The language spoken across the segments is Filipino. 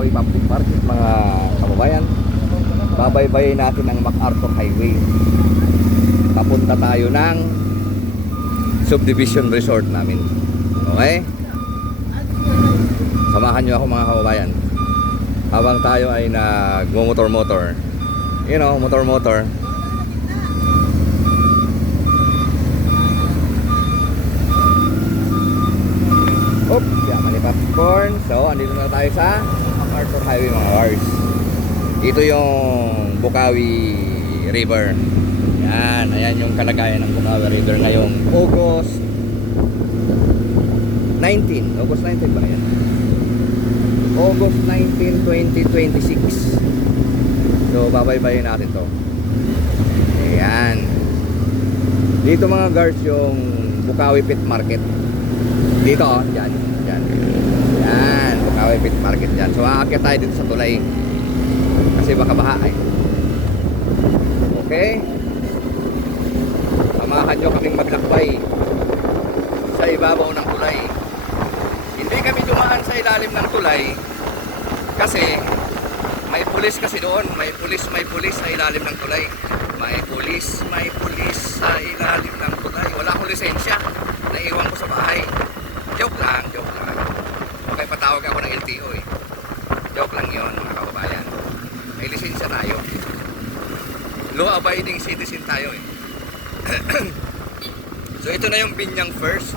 Bukawi Public Market, mga kababayan. Babaybayin natin ang MacArthur Highway. Papunta tayo ng subdivision resort namin. Okay? Samahan nyo ako mga kababayan. Habang tayo ay nagmo-motor-motor. You know, motor-motor. Oop, yaman ni popcorn. So, andito na tayo sa MacArthur Highway mga cars. Ito yung Bukawi River. Yan, ayan yung kalagayan ng Bukawi River ngayong August 19. August 19 ba yan? August 19, 2026. So, babaybayin natin to. Ayan. Dito mga guards yung Bukawi Pet Market. Dito, oh, dyan. Yan, Bukawi Pet Market dyan. So, aakyat tayo dito sa tulay. Kasi baka baha eh. Okay? Samahan nyo kaming maglakbay sa ibabaw ng tulay. Hindi kami dumaan sa ilalim ng tulay kasi may pulis kasi doon. May pulis sa ilalim ng tulay. May pulis sa ilalim ng tulay. Wala akong lisensya. Naiwan ko sa bahay. Joke lang. Okay, patawag ako ng LTO eh. Joke lang yun mga kababayan. May lisensya tayo. Law-abiding citizen tayo eh. So ito na yung Binyang First.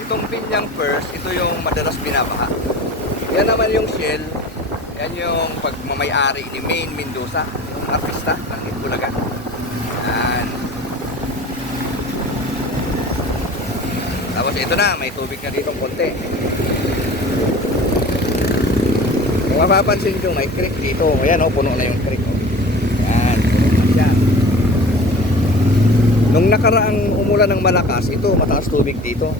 Itong Binyang First, ito yung madalas binabaha. Yan naman yung Shell. Yan yung pagmamayari ni Maine Mendoza, yung artista ng Itbulaga. Yan. Tapos ito na, may tubig na ditong konti. Kung mapapansin nyo, may creek dito. Ayan o, puno na yung creek. Yan, puno na siya. Nung nakaraang umulan ng malakas, ito, mataas tubig dito.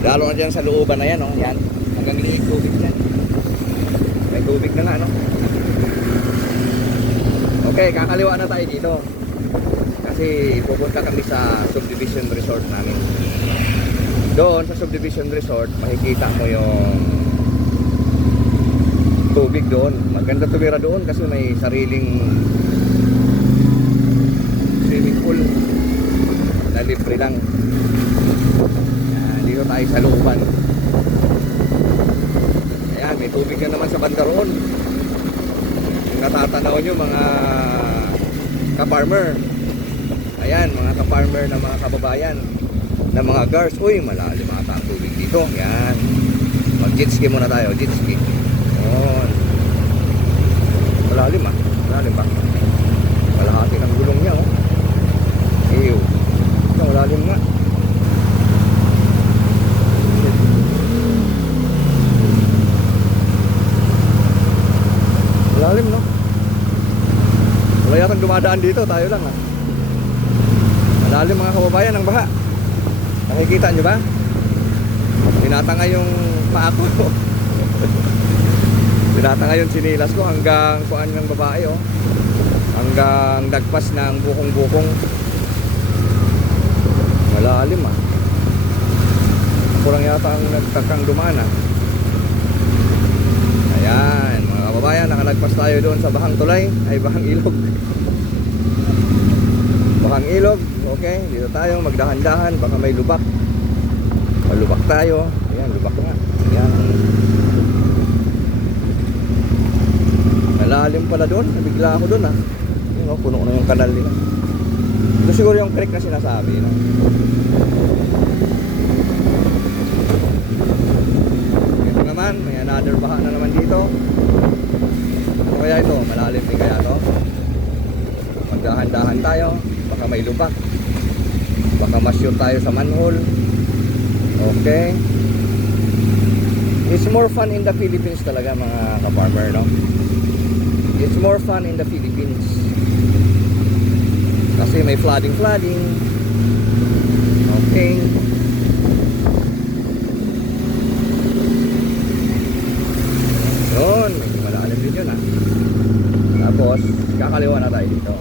Lalo na dyan sa looban na yan, o. Yan, hanggang liig tubig yan. May tubig na nga, no? Okay, kakaliwa na tayo dito. Kasi pupunta kami sa subdivision resort namin. Doon sa subdivision resort, makikita mo yung tubig doon. Maganda tumira doon kasi may sariling swimming pool na libre lang. Dito tayo sa looban. Ayan, may tubig na naman sa banda roon. Kung natatanaw nyo mga ka-farmer. Ayan, mga ka-farmer na mga kababayan na mga guards. Uy, malalim ata ang tubig dito. Yan. Mag-jet ski muna tayo. Jet ski. Yun. Malalim ah. Malalim ba? Malahati ng gulong niya oh. Ew. Ito, malalim nga. Malalim no? Wala yatang dumadaan dito. Tayo lang ah. Malalim mga kababayan ang baha. Nakikita nyo ba? Tinatanga yung paa ko. Tinatanga yung sinilas ko hanggang kuan ng babae oh. Hanggang dagpas ng bukong-bukong. Malalim ah. Ako lang yata ang nagtakang dumaan ah. Ayan mga kababayan, nakalagpas tayo doon sa bahang tulay. Ay bahang ilog. Bahang ilog. Okay, dito tayo magdahan-dahan. Baka may lubak. Malubak tayo. Ayan, lubak nga. Ayan. Malalim pala doon. Nabigla ako doon ah. Ayan, oh, puno na yung kanal nila. Ito siguro yung creek na sinasabi no? Ito naman, may another baha na naman dito. Ano kaya ito? Malalim din kaya to? Magdahan-dahan tayo. Baka may lubak. Baka ma-shoot tayo sa manhole. Okay. It's more fun in the Philippines talaga mga ka-farmer no? It's more fun in the Philippines. Kasi may flooding. Okay. Yun, medyo malalim din yun ah. Tapos, kakaliwa na tayo dito.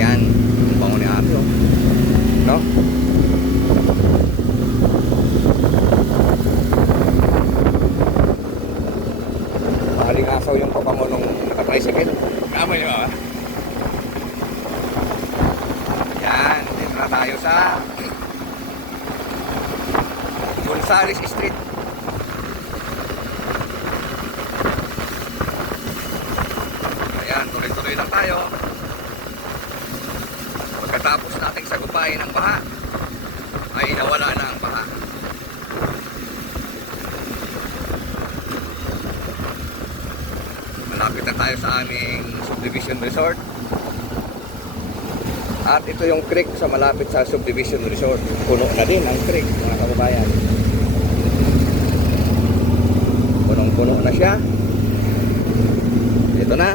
Ayan, ang bango ni ate oh. Kama nyo ba? Yan, dito na tayo sa Gonzales Street. Ayan, tuloy-tuloy lang tayo. Pagkatapos nating sagupain ang baha, ay nawala na ang baha. Malapit na tayo sa aming subdivision resort. At ito yung creek sa malapit sa subdivision resort. Puno na din ang creek, mga kababayan. Punong-puno na siya. Dito na.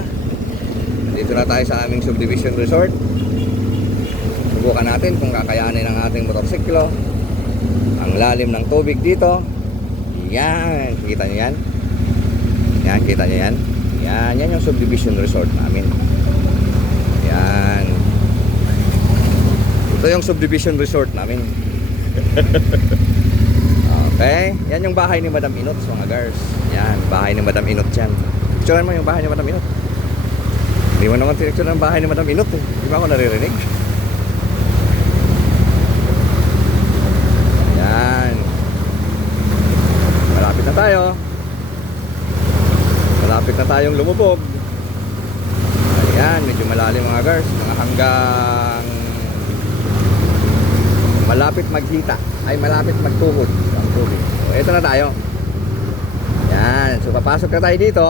Dito na tayo sa aming subdivision resort. Subukan natin kung kakayanin ng ating motorsiklo. Ang lalim ng tubig dito. Yan. Kita nyo yan? Yan, kita nyo yan? Yan yung subdivision resort namin. Yan. Ito yung subdivision resort namin. Okay. Yan yung bahay ni Madam Inot, mga girls. Yan, bahay ni Madam Inot yan. Picturean mo yung bahay ni Madam Inot. Hindi mo naman tinigturan ang bahay ni Madam Inot eh. Di ba ako naririnig? Yan. Malapit na tayo. Malapit na tayong lumubog. Ayan, medyo malalim mga girls. Mga hanggang malapit maghita. Ay, malapit magtuhod ang tubig. So, ito na tayo. Yan. So, papasok na tayo dito.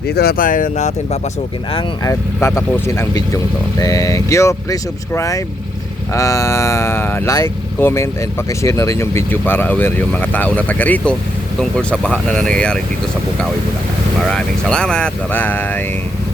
Dito na tayo natin papasukin at tatapusin ang video to. Thank you. Please subscribe, like, comment, and pakishare na rin yung video para aware yung mga tao na taga rito tungkol sa baha na nangyayari dito sa Bukawi, Bulacan. Maraming salamat. Bye-bye.